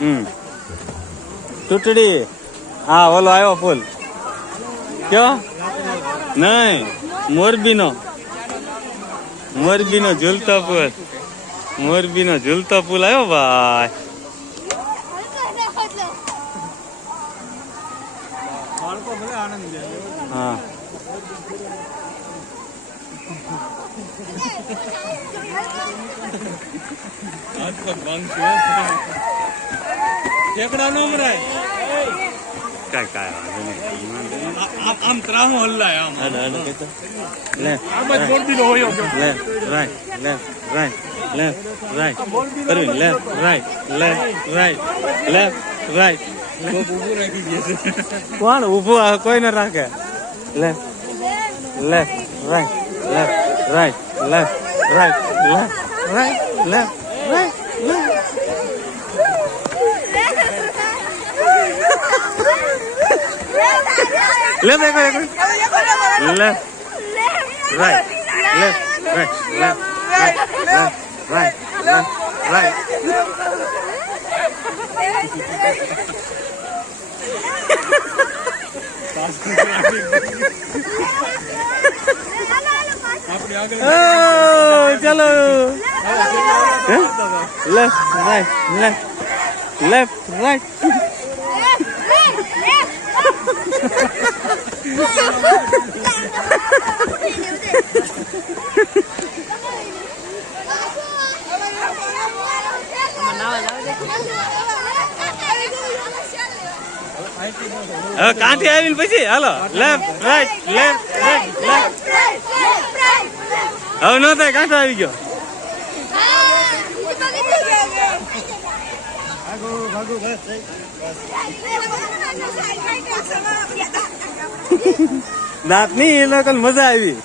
હમ. ચૂંટડી હા, ઓલો આવ્યો ફૂલ. કયો? નહીં, મોરબીનો. મોરબીનો ઝૂલતો પુલ મોરબીનો ઝૂલતો પુલ આવ્યો ભાઈ. હા. આજ તો બંધ ઠેકડા નો મરાય. કાંઈ કાંઈ વાંધો નહીં. આ- આ- આમ ત્રાહો હલ્લાય આમ. હાલો હાલો કહેતો લે આમ જ મોરબીનો હોયો ગયો લે રાઈટ લે રાઈટ લે રાઈટ કરવી લે રાઈટ લે રાઈટ લે રાઈટ કોણ ઊભો કોઈને કોઈ ન રાખે. લે લે રાઈટ લે રાઈટ લે રાઈટ લે રાઈટ લે right Left, left, left. Left. Right. Left. Right. Left. Right. Left. Right. Left. Right. चलो लेफ्ट राइट लेफ्ट राइट કાંઠે આવીને પછી હાલો left right left right left હવે નો થાય કાંઠો આવી ગયો દાંત નહીં એ લોકો મજા આવી.